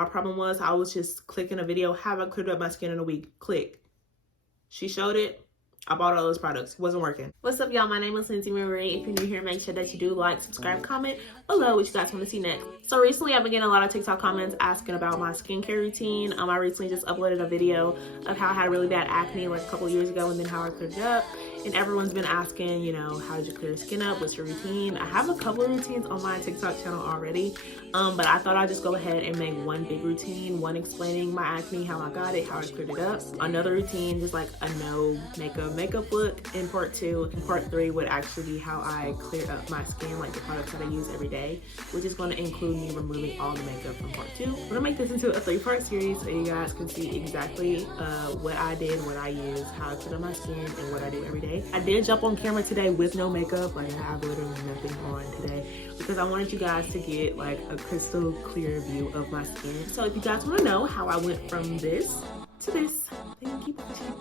my problem was. I was just clicking a video, have I cleared up my skin in a week? Click. She showed it. I bought all those products. Wasn't working. What's up, y'all? My name is Thelindsaymarie. If you're new here, make sure that you do like, subscribe, comment below what you guys want to see next. So recently, I've been getting a lot of TikTok comments asking about my skincare routine. I recently just uploaded a video of how I had really bad acne like a couple years ago and then how I cleared it up. And everyone's been asking, you know, how did you clear your skin up? What's your routine? I have a couple of routines on my TikTok channel already, but I thought I'd just go ahead and make one big routine, one explaining my acne, how I got it, how I cleared it up. Another routine, just like a no makeup look in part 2. And part 3 would actually be how I clear up my skin, like the products that I use every day, which is going to include me removing all the makeup from part 2. I'm going to make this into a 3-part series so you guys can see exactly what I did, what I use, how I clear up my skin, and what I do every day. I did jump on camera today with no makeup, like I have literally nothing on today because I wanted you guys to get like a crystal clear view of my skin. So if you guys want to know how I went from this to this, then keep watching.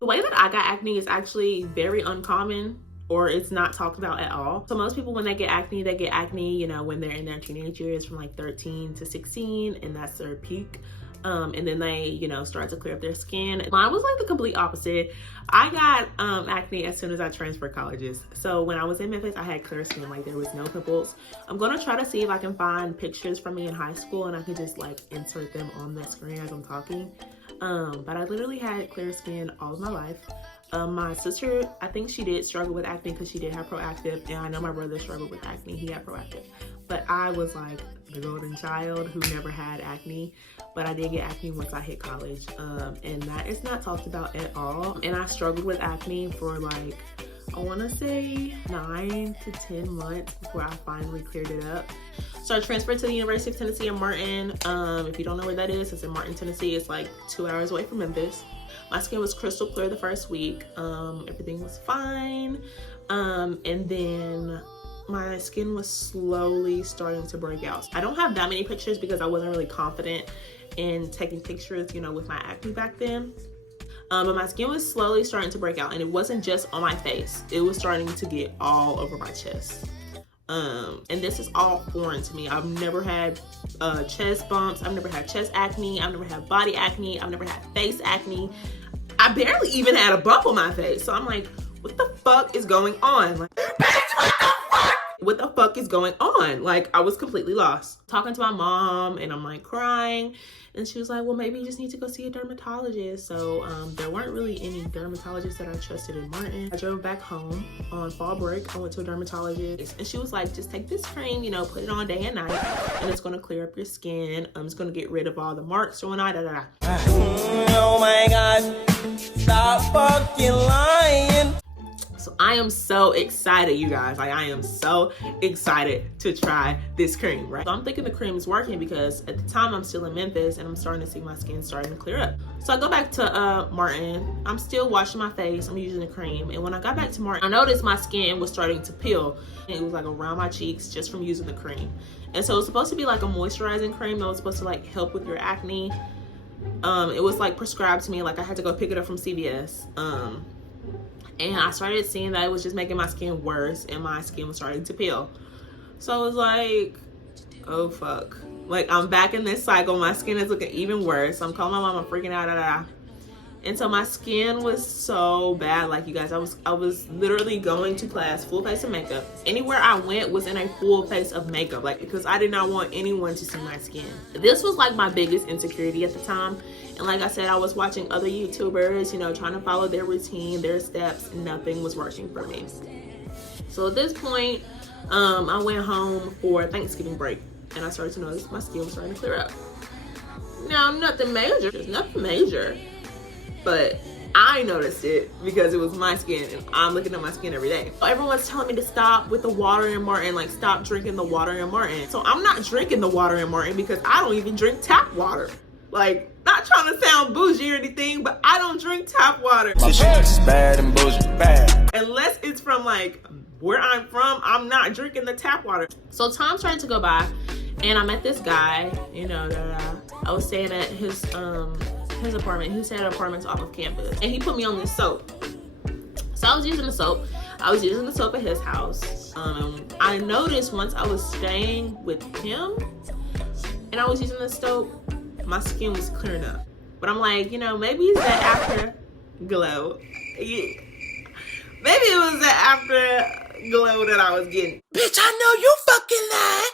The way that I got acne is actually very uncommon, or it's not talked about at all. So most people, when they get acne, you know, when they're in their teenage years from like 13 to 16, and that's their peak. And then they, you know, start to clear up their skin. Mine was like the complete opposite. I got acne as soon as I transferred colleges. So when I was in Memphis, I had clear skin, like there was no pimples. I'm gonna try to see if I can find pictures from me in high school and I can just like insert them on the screen as I'm talking. But I literally had clear skin all of my life. My sister, I think she did struggle with acne because she did have Proactive, and I know my brother struggled with acne. He had Proactive, but I was like the golden child who never had acne. But I did get acne once I hit college, and that is not talked about at all. And I struggled with acne for like, I want to say 9 to 10 months before I finally cleared it up. So I transferred to the University of Tennessee in Martin. If you don't know where that is, it's in Martin, Tennessee. It's like 2 hours away from Memphis. My skin was crystal clear the first week. Everything was fine. And then my skin was slowly starting to break out. I don't have that many pictures because I wasn't really confident in taking pictures, you know, with my acne back then. But my skin was slowly starting to break out, and it wasn't just on my face. It was starting to get all over my chest. And this is all foreign to me. I've never had chest bumps. I've never had chest acne. I've never had body acne. I've never had face acne. I barely even had a bump on my face. So I'm like, what the fuck is going on? Like, what the fuck is going on? Like, I was completely lost. Talking to my mom, and I'm like crying. And she was like, well, maybe you just need to go see a dermatologist. So there weren't really any dermatologists that I trusted in Martin. I drove back home on fall break. I went to a dermatologist, and she was like, just take this cream, you know, put it on day and night, and it's gonna clear up your skin. It's gonna get rid of all the marks or whatnot, Oh my God, stop fucking lying. So I am so excited, you guys. Like, I am so excited to try this cream, right? So I'm thinking the cream is working because at the time I'm still in Memphis and I'm starting to see my skin starting to clear up. So I go back to Martin. I'm still washing my face. I'm using the cream. And when I got back to Martin, I noticed my skin was starting to peel. And it was like around my cheeks just from using the cream. And so it's supposed to be like a moisturizing cream that was supposed to like help with your acne. It was like prescribed to me. Like I had to go pick it up from CVS. And I started seeing that it was just making my skin worse, and my skin was starting to peel. So I was like, oh fuck. Like, I'm back in this cycle. My skin is looking even worse. I'm calling my mom, I'm freaking out. And so my skin was so bad. Like, you guys, I was literally going to class full face of makeup. Anywhere I went was in a full face of makeup, like, because I did not want anyone to see my skin. This was like my biggest insecurity at the time. And like I said, I was watching other YouTubers, you know, trying to follow their routine, their steps. Nothing was working for me. So at this point, I went home for Thanksgiving break, and I started to notice my skin was starting to clear up. Now, nothing major. There's nothing major. But I noticed it because it was my skin, and I'm looking at my skin every day. So everyone's telling me to stop with the water in Martin, like stop drinking the water in Martin. So I'm not drinking the water in Martin because I don't even drink tap water. Like, not trying to sound bougie or anything, but I don't drink tap water. My shit is bad and bougie, bad. Unless it's from like where I'm from, I'm not drinking the tap water. So time started to go by, and I met this guy, you know, that I was staying at his his apartment. He stayed at apartments off of campus, and he put me on this soap. So I was using the soap. I was using the soap at his house. I noticed once I was staying with him and I was using the soap, my skin was clearing up. But I'm like, you know, maybe it's that afterglow. Yeah. Maybe it was that afterglow that I was getting. Bitch, I know you fucking lied.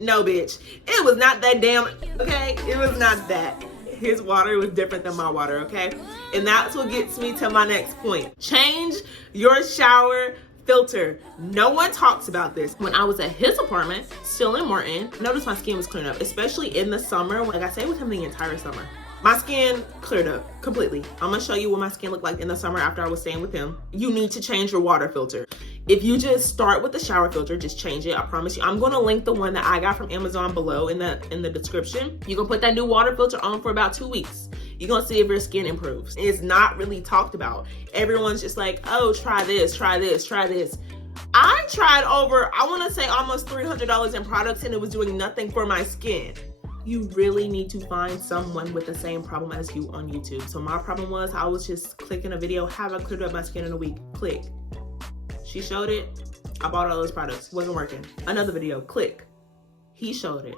No, bitch. It was not that damn, okay? It was not that. His water was different than my water, okay? And that's what gets me to my next point. Change your shower filter. No one talks about this. When I was at his apartment, still in Martin, I noticed my skin was clearing up, especially in the summer. Like I stayed with him the entire summer. My skin cleared up completely. I'm gonna show you what my skin looked like in the summer after I was staying with him. You need to change your water filter. If you just start with the shower filter, just change it. I promise you. I'm gonna link the one that I got from Amazon below in the description. You can put that new water filter on for about 2 weeks. You're gonna see if your skin improves. It's not really talked about. Everyone's just like, oh, try this, try this, try this. I tried over, I wanna say almost $300 in products, and it was doing nothing for my skin. You really need to find someone with the same problem as you on YouTube. So my problem was I was just clicking a video, have I cleared up my skin in a week? Click. She showed it. I bought all those products. Wasn't working. Another video. Click. He showed it.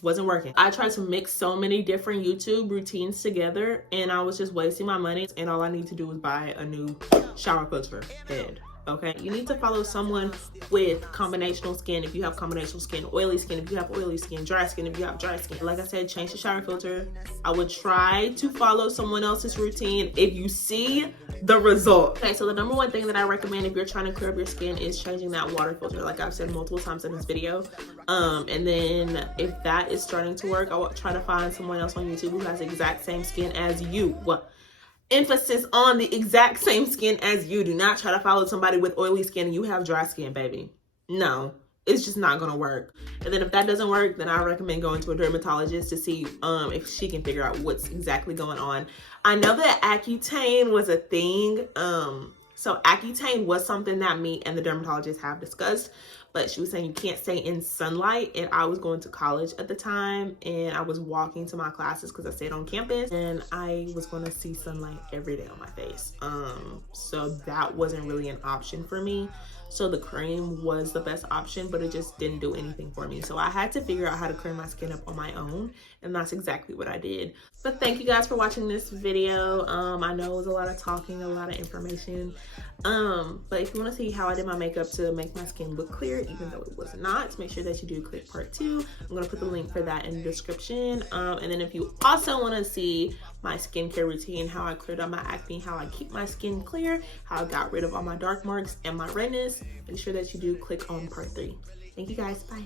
Wasn't working. I tried to mix so many different YouTube routines together, and I was just wasting my money. And all I need to do is buy a new shower filter head. Okay, you need to follow someone with combinational skin if you have combinational skin, oily skin if you have oily skin, dry skin if you have dry skin. Like I said, change the shower filter. I would try to follow someone else's routine if you see the result. Okay, so the number one thing that I recommend if you're trying to clear up your skin is changing that water filter, like I've said multiple times in this video. And then if that is starting to work, I will try to find someone else on YouTube who has the exact same skin as you. What? Emphasis on the exact same skin as you. Do not try to follow somebody with oily skin and you have dry skin, baby. No, it's just not gonna work. And then if that doesn't work, then I recommend going to a dermatologist to see if she can figure out what's exactly going on. I know that Accutane was a thing. So Accutane was something that me and the dermatologist have discussed, but she was saying you can't stay in sunlight. And I was going to college at the time, and I was walking to my classes because I stayed on campus, and I was going to see sunlight every day on my face. So that wasn't really an option for me. So the cream was the best option, but it just didn't do anything for me. So I had to figure out how to clear my skin up on my own, and that's exactly what I did. But thank you guys for watching this video. I know it was a lot of talking, a lot of information. But if you want to see how I did my makeup to make my skin look clear, even though it was not, make sure that you do click part 2. I'm going to put the link for that in the description. And then if you also want to see my skincare routine, how I cleared up my acne, how I keep my skin clear, how I got rid of all my dark marks and my redness, make sure that you do click on part 3. Thank you guys. Bye.